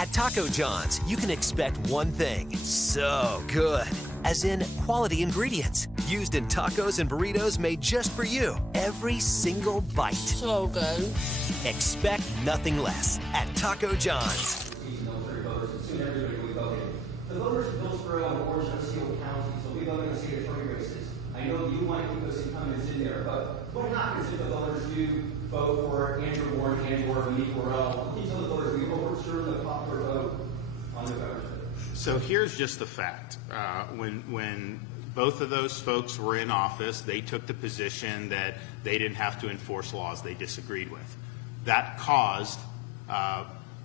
At Taco John's, you can expect one thing, so good. As in quality ingredients, used in tacos and burritos made just for you. Every single bite. So good. Expect nothing less at Taco John's. The voters of Hillsborough and Orange and Osceola County, so we voted on state attorney races. I know you want to keep those incumbents in there, but what happens if the voters do vote for Andrew Warren and/or Monique Worrell? Can you tell the voters we overturn the popular vote on November 5th? So here's just the fact. When both of those folks were in office, they took the position that they didn't have to enforce laws they disagreed with. That caused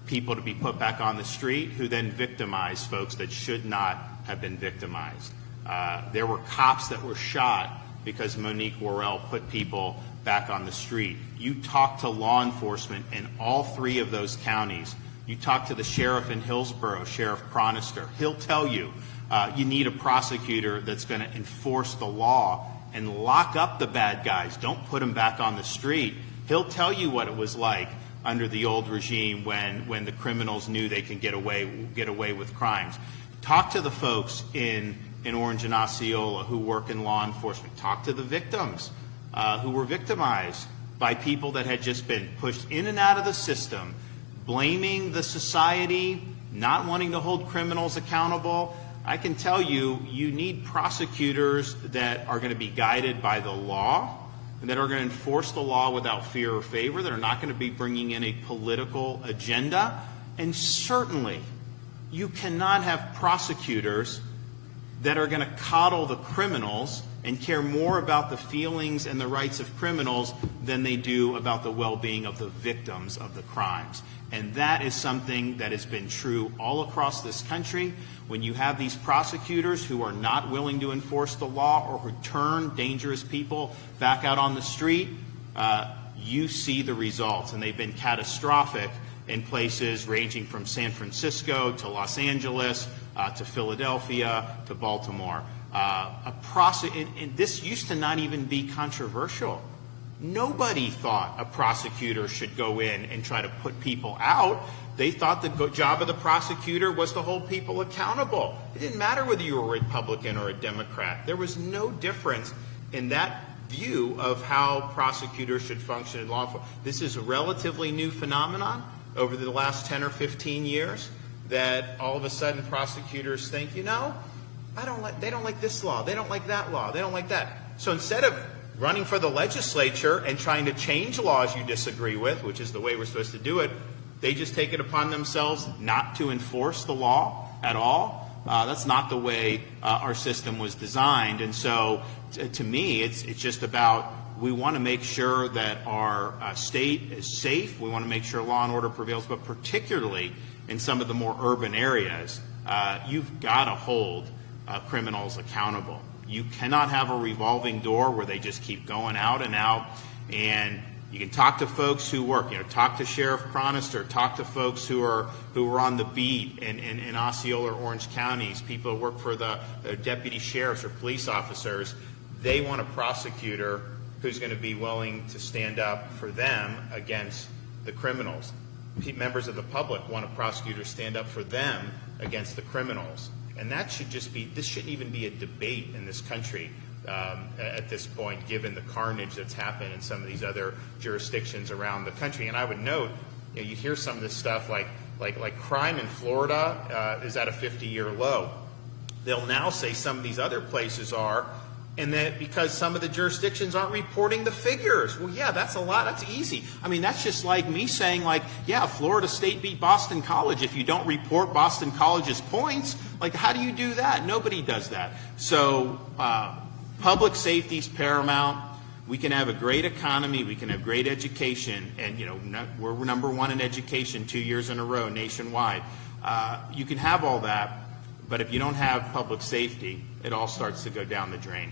people to be put back on the street who then victimized folks that should not have been victimized. There were cops that were shot because Monique Worrell put people back on the street. You talk to law enforcement in all three of those counties. You talk to the sheriff in Hillsborough, Sheriff Chronister. He'll tell you you need a prosecutor that's going to enforce the law and lock up the bad guys. Don't put them back on the street. He'll tell you what it was like under the old regime when the criminals knew they can get away with crimes. Talk to the folks in Orange and Osceola who work in law enforcement. Talk to the victims who were victimized by people that had just been pushed in and out of the system, blaming the society, not wanting to hold criminals accountable. I can tell you, you need prosecutors that are going to be guided by the law, and that are going to enforce the law without fear or favor, that are not going to be bringing in a political agenda. And certainly, you cannot have prosecutors that are going to coddle the criminals and care more about the feelings and the rights of criminals than they do about the well-being of the victims of the crimes. And that is something that has been true all across this country. When you have these prosecutors who are not willing to enforce the law or who turn dangerous people back out on the street, you see the results. And they've been catastrophic in places ranging from San Francisco to Los Angeles to Philadelphia to Baltimore. And this used to not even be controversial. Nobody thought a prosecutor should go in and try to put people out. They thought the job of the prosecutor was to hold people accountable. It didn't matter whether you were a Republican or a Democrat. There was no difference in that view of how prosecutors should function in law enforcement. This is a relatively new phenomenon over the last 10 or 15 years that all of a sudden prosecutors think, you know, they don't like this law, they don't like that law, they don't like that. So instead of running for the legislature and trying to change laws you disagree with, which is the way we're supposed to do it, they just take it upon themselves not to enforce the law at all. That's not the way our system was designed. And so to me, it's just about, we want to make sure that our state is safe. We want to make sure law and order prevails, but particularly in some of the more urban areas, you've got to hold criminals accountable. You cannot have a revolving door where they just keep going out and out. And you can talk to folks who work, talk to Sheriff Chronister, talk to folks who are on the beat in Osceola or Orange counties, people who work for the deputy sheriffs or police officers. They want a prosecutor who's going to be willing to stand up for them against the criminals. Members of the public want a prosecutor to stand up for them against the criminals. And that should just be, this shouldn't even be a debate in this country at this point, given the carnage that's happened in some of these other jurisdictions around the country. And I would note, you hear some of this stuff like crime in Florida is at a 50-year low. They'll now say some of these other places are, and that because some of the jurisdictions aren't reporting the figures. Well, yeah, that's a lot. That's easy. I mean, that's just like me saying, yeah, Florida State beat Boston College. If you don't report Boston College's points, how do you do that? Nobody does that. So public safety is paramount. We can have a great economy. We can have great education. And, we're number one in education 2 years in a row nationwide. You can have all that, but if you don't have public safety, it all starts to go down the drain.